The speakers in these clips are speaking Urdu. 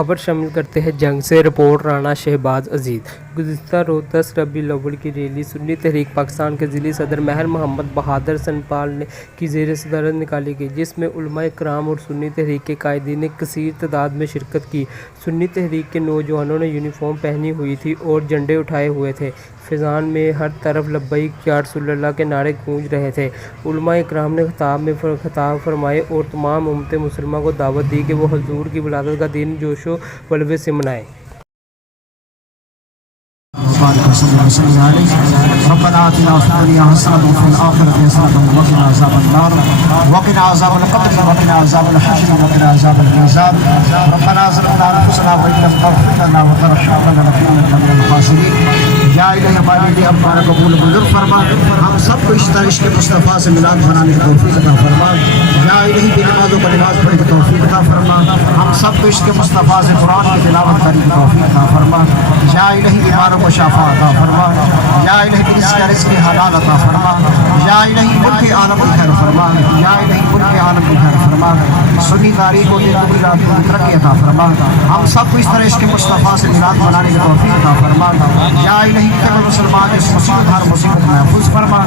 خبر شامل کرتے ہیں جنگ سے رپورٹ رانا شہباز عزیز۔ گزشتہ روز 10 ربیع الاول کی ریلی سنی تحریک پاکستان کے ضلعی صدر مہر محمد بہادر سنپال کی زیر صدارت نکالی گئی، جس میں علماء کرام اور سنی تحریک کے قائدین نے کثیر تعداد میں شرکت کی۔ سنی تحریک کے نوجوانوں نے یونیفارم پہنی ہوئی تھی اور جھنڈے اٹھائے ہوئے تھے۔ فضان میں ہر طرف لبیک یا رسول اللہ کے نعرے گونج رہے تھے۔ علماء کرام نے خطاب فرمائے اور تمام امت مسلمہ کو دعوت دی کہ وہ حضور کی ولادت کا دن جوش و ولولے سے منائیں۔ ربنا آتنا في الدنيا حسنة وفي الآخرة حسنة وقنا عذاب النار وقنا عذاب القبر وقنا عذاب الحشر وقنا عذاب الميزان ربنا ظلمنا أنفسنا وإن لم تغفر لنا وترحمنا لنكونن من الخاسرين۔ یا الہی ہمارے لیے ہمارا قبول منظور فرما، ہم سب کو اس طرح عشق مصطفیٰ سے ملاد بنانے کی توفیق عطا فرما۔ یا الہی بے نمازوں پر نماز پڑھنے کی توفیق عطا فرما، ہم سب کو عشق مصطفیٰ سے قرآن کی تلاوت کرنے کی توفیق عطا فرما۔ یا الہی بیماروں کو شفا عطا فرما، یا الہی رزق حلال عطا فرما، یا الہی ملک عالم کو خیر فرما، یا الہی ملک عالم کو خیر فرما۔ سنی تاریخ کو ترقی عطا فرما، ہم سب کو اس طرح عشق مصطفیٰ سے ملاد بنانے کی توفیق عطا فرما۔ یا الہی مسلمان اس مصیبت ہر مصیبت محفوظ فرما۔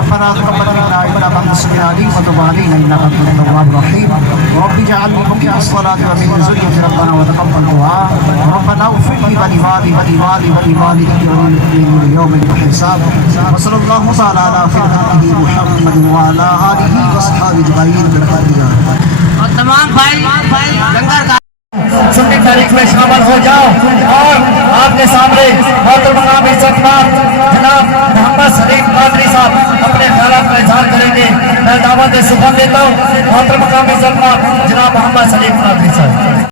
ربنا تقبل منا انك انت السميع العليم وتب علينا انك انت التواب الرحيم۔ رب اجعلني مقيم الصلاة ومن ذريتي ربنا وتقبل دعاء۔ ربنا اغفر لي ولوالدي ولوالدي وللمؤمنين يوم الحساب۔ وصلى الله تعالى على خير خلقه محمد وعلى آله وصحبه اجمعين برحمتك۔ اور تمام بھائی لنگر کا سنی تاریخ میں شامل ہو جاؤ اور آپ کے سامنے محترم مقام عزت مآب جناب محمد سلیم قادری صاحب اپنے خیالات کا اظہار کریں گے۔ میں دعوت سخن دیتا ہوں محترم مقام عزت مآب جناب محمد سلیم قادری صاحب۔